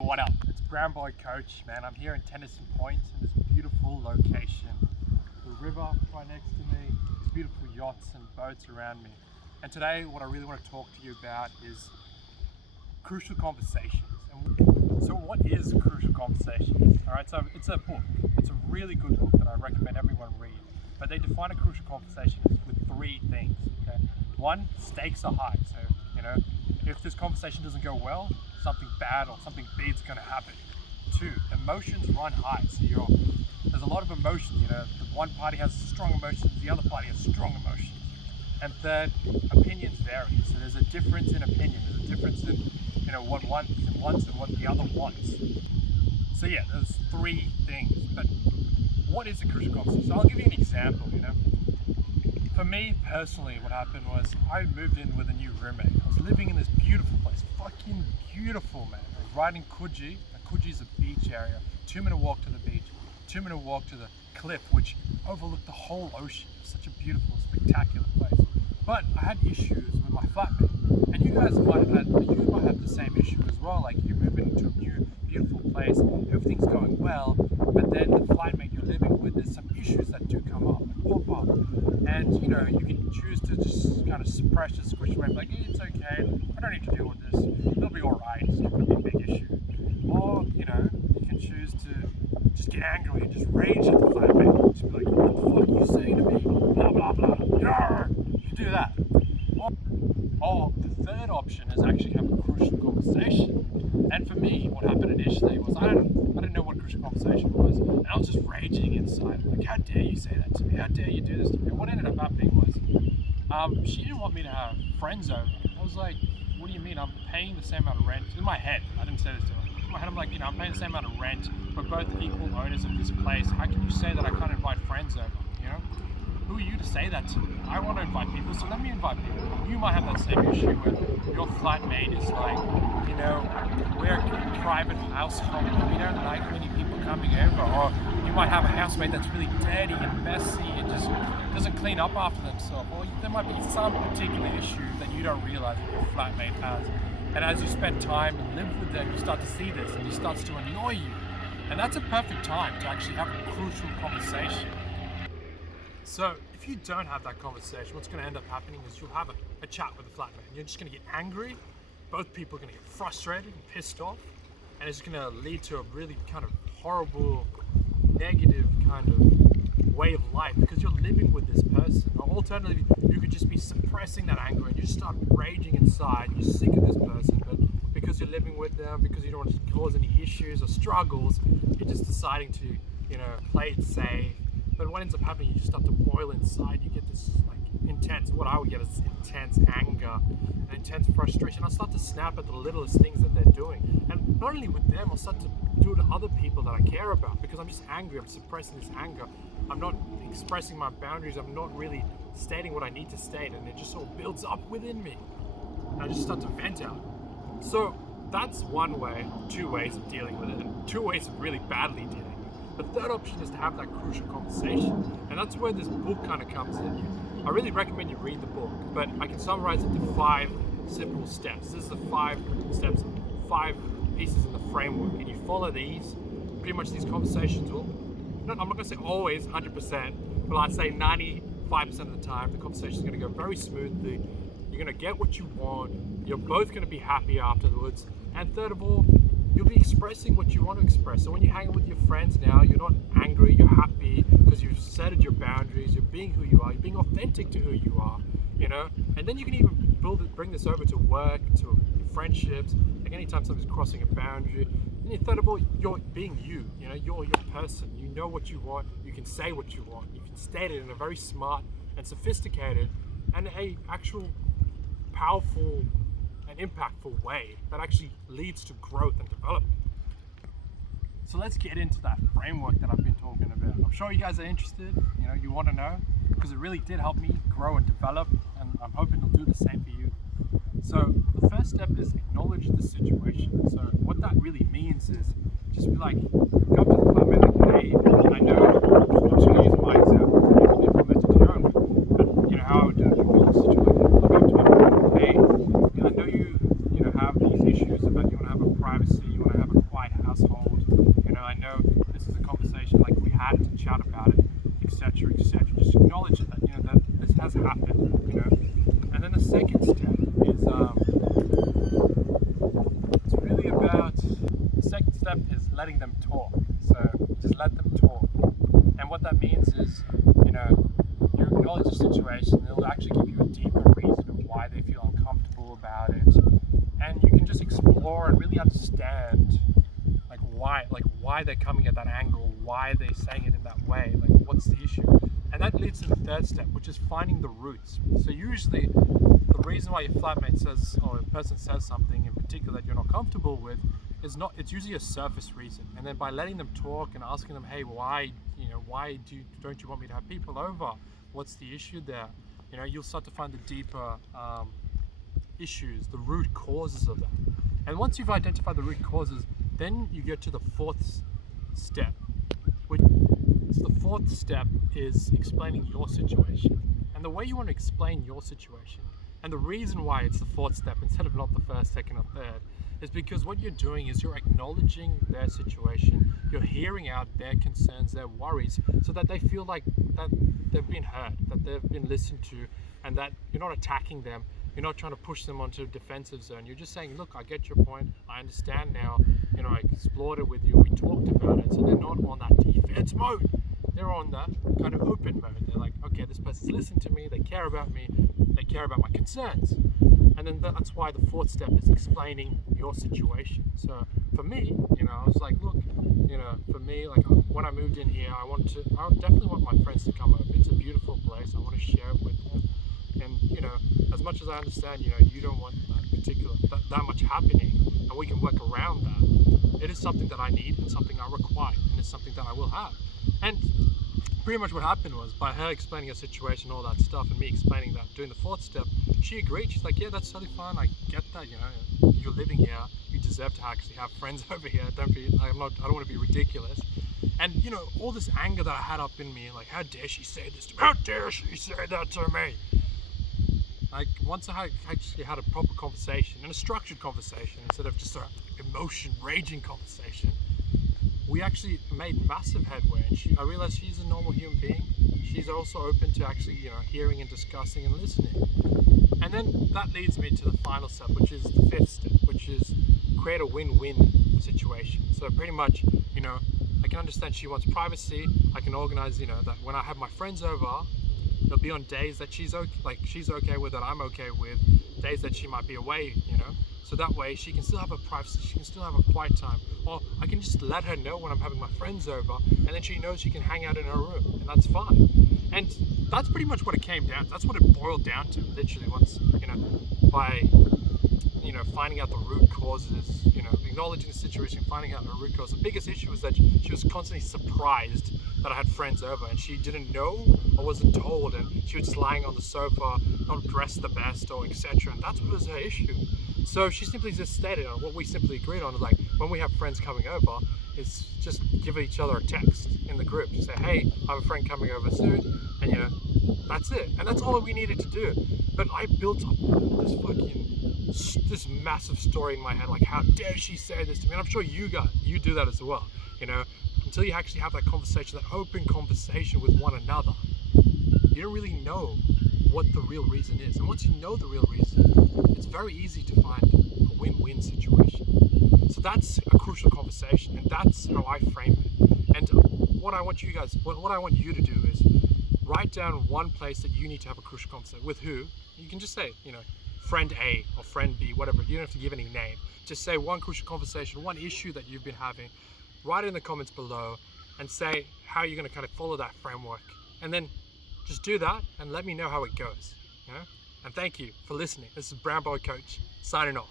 What up? It's Brown Boy Coach, man. I'm here in Tennyson Point in this beautiful location. The river right next to me, these beautiful yachts and boats around me. And today, what I really want to talk to you about is crucial conversations. And so what is crucial conversations? All right, so it's a book. It's a really good book that I recommend everyone read. But they define a crucial conversation with three things, okay? One, stakes are high. So, if this conversation doesn't go well, something bad or something big is going to happen. Two, emotions run high. So there's a lot of emotions. The one party has strong emotions, the other party has strong emotions. And third, opinions vary. So there's a difference in opinion. There's a difference in what one wants and what the other wants. So yeah, there's three things. But what is a crucial conversation? So I'll give you an example. For me personally, what happened was I moved in with a new roommate. I was living in this beautiful place, fucking beautiful, man. I was right in Coogee. Coogee is a beach area. 2-minute walk to the beach, 2-minute walk to the cliff, which overlooked the whole ocean. It was such a beautiful, spectacular place. But I had issues with my flatmate, and you might have the same issue as well. Like you move into a new, beautiful place, everything's going well, but then the flatmate you're living with, there's some issues that do come up and pop up. And you can choose to just kind of suppress it, squish away, like it's okay, I don't need to deal with this, it'll be alright, it's not going to be a big issue. Or, you can choose to just get angry and just rage at the flatmate, just be like, what the fuck are you saying to me, blah blah blah, yarr! You can do that. Or the third option is actually have a crucial conversation. And for me, what happened initially was I didn't know what crucial conversation was, and I was just raging inside, like, how dare you say that to me? How dare you do this to me? And what ended up happening was, she didn't want me to have friends over. I was like, what do you mean? I'm paying the same amount of rent. In my head, I didn't say this to her. In my head, I'm like, I'm paying the same amount of rent. We're both equal owners of this place. How can you say that I can't invite friends over? Who are you to say that to me? I want to invite people, so let me invite people. You might have that same issue where your flatmate is like, we're a private household, we don't like many people coming over. Or you might have a housemate that's really dirty and messy and just doesn't clean up after themselves. Or there might be some particular issue that you don't realize that your flatmate has. And as you spend time and live with them, you start to see this and it starts to annoy you. And that's a perfect time to actually have a crucial conversation. So if you don't have that conversation, what's going to end up happening is you'll have a chat with the flatmate. You're just going to get angry. Both people are going to get frustrated and pissed off. And it's going to lead to a really kind of horrible, negative kind of way of life because you're living with this person. Or alternatively, you could just be suppressing that anger and you just start raging inside. You're sick of this person, but because you're living with them, because you don't want to cause any issues or struggles, you're just deciding to, play it safe. But what ends up happening, you just start to boil inside. You get this intense, what I would get is intense anger and intense frustration. I'll start to snap at the littlest things that they're doing. And not only with them, I'll start to do it to other people that I care about because I'm just angry. I'm suppressing this anger. I'm not expressing my boundaries. I'm not really stating what I need to state. And it just all builds up within me. And I just start to vent out. So that's one way, two ways of dealing with it, and two ways of really badly dealing with it. The third option is to have that crucial conversation, and that's where this book kind of comes in. I really recommend you read the book, but I can summarize it to 5 simple steps. This is the 5 steps, 5 pieces in the framework, and you follow these, pretty much these conversations will, I'm not going to say always 100%, but I'd say 95% of the time, the conversation is going to go very smoothly. You're going to get what you want. You're both going to be happy afterwards. And third of all, you'll be expressing what you want to express. So when you're hanging with your friends now, you're not angry, you're happy because you've set your boundaries, you're being who you are, you're being authentic to who you are, And then you can even bring this over to work, to friendships, like anytime somebody's crossing a boundary. And third of all, you're being you, you're your person. You know what you want, you can say what you want, you can state it in a very smart and sophisticated and actual powerful and impactful way that actually leads to growth and development. So let's get into that framework that I've been talking about. I'm sure you guys are interested, you want to know, because it really did help me grow and develop, and I'm hoping it'll do the same for you. So the first step is acknowledge the situation. So what that really means is just be like, go up to the flatmate like, hey, I know, I'm just going to use my example, you can implement it to your own, but how I would do it in a situation like that. Look up to me, hey, I know you have these issues about you want to have a privacy, you want to have a quiet You know, I know this is a conversation like we had to chat about it, etc., etc. Just acknowledge that, you know, that this has happened, you know. And then the second step is it's really about, the second step is letting them talk. So just let them talk. And what that means is, you know, you acknowledge the situation, it'll actually give you a deeper reason of why they feel uncomfortable about it. And you can just explore and really understand why they're coming at that angle, why they're saying it in that way, like what's the issue. And that leads to the third step, which is finding the roots. So usually the reason why your flatmate says, or a person says something in particular that you're not comfortable with, it's usually a surface reason. And then by letting them talk and asking them, hey, why don't you want me to have people over? What's the issue there? You know, you'll start to find the deeper issues, the root causes of that. And once you've identified the root causes, then you get to the fourth step. So the fourth step is explaining your situation. And the way you want to explain your situation, and the reason why it's the fourth step instead of not the first, second, or third, is because what you're doing is you're acknowledging their situation, you're hearing out their concerns, their worries, so that they feel like that they've been heard, that they've been listened to, and that you're not attacking them, you're not trying to push them onto a defensive zone. You're just saying, look, I get your point, I understand now, you know, I explored it with you, we talked about it. So they're not on that defense mode, they're on that kind of open mode. They're like, okay, this person's listened to me, they care about me, they care about my concerns. And then that's why the fourth step is explaining your situation. So for me, you know, I was like, look, you know, for me, like when I moved in here, I definitely want my friends to come over. It's a beautiful place, I want to share it with them. And, you know, as much as I understand, you know, you don't want that much happening, and we can work around that, it is something that I need and something I require, and it's something that I will have. And pretty much what happened was, by her explaining her situation, all that stuff, and me explaining that, doing the fourth step, she agreed. She's like, yeah, that's totally fine, I get that, you know, you're living here, you deserve to actually have friends over here, I don't want to be ridiculous. And, you know, all this anger that I had up in me, like, how dare she say this to me, how dare she say that to me? Like, once I actually had a proper conversation, and a structured conversation, instead of just an raging conversation, we actually made massive headway. And I realized she's a normal human being. She's also open to actually, you know, hearing and discussing and listening. And then that leads me to the final step, which is the fifth step, which is create a win-win situation. So pretty much, you know, I can understand she wants privacy. I can organize, you know, that when I have my friends over, it'll be on days that she's okay with, that I'm okay with, days that she might be away, you know. So that way she can still have her privacy, she can still have a quiet time. Or I can just let her know when I'm having my friends over, and then she knows she can hang out in her room, and that's fine. And that's pretty much what it came down to. That's what it boiled down to, literally, once, you know, by, you know, finding out the root causes, you know, acknowledging the situation, finding out the root cause. The biggest issue was that she was constantly surprised that I had friends over, and she didn't know or wasn't told, and she was just lying on the sofa, not dressed the best, or etc. And that's what was her issue. So she simply just stated on what we simply agreed on, like, when we have friends coming over, is just give each other a text in the group. Just say, hey, I have a friend coming over soon, and, you know, that's it. And that's all we needed to do. But I built up this massive story in my head, like, how dare she say this to me? And I'm sure you do that as well, you know. Until you actually have that conversation, that open conversation with one another, you don't really know what the real reason is. And once you know the real reason, it's very easy to find a win-win situation. So that's a crucial conversation, and that's how I frame it. And what I want you to do is write down one place that you need to have a crucial conversation. With who? You can just say, you know, friend A or friend B, whatever. You don't have to give any name. Just say one crucial conversation, one issue that you've been having. Write it in the comments below and say how you're going to kind of follow that framework, and then just do that and let me know how it goes, you know? And thank you for listening. This is Brown Boy Coach signing off.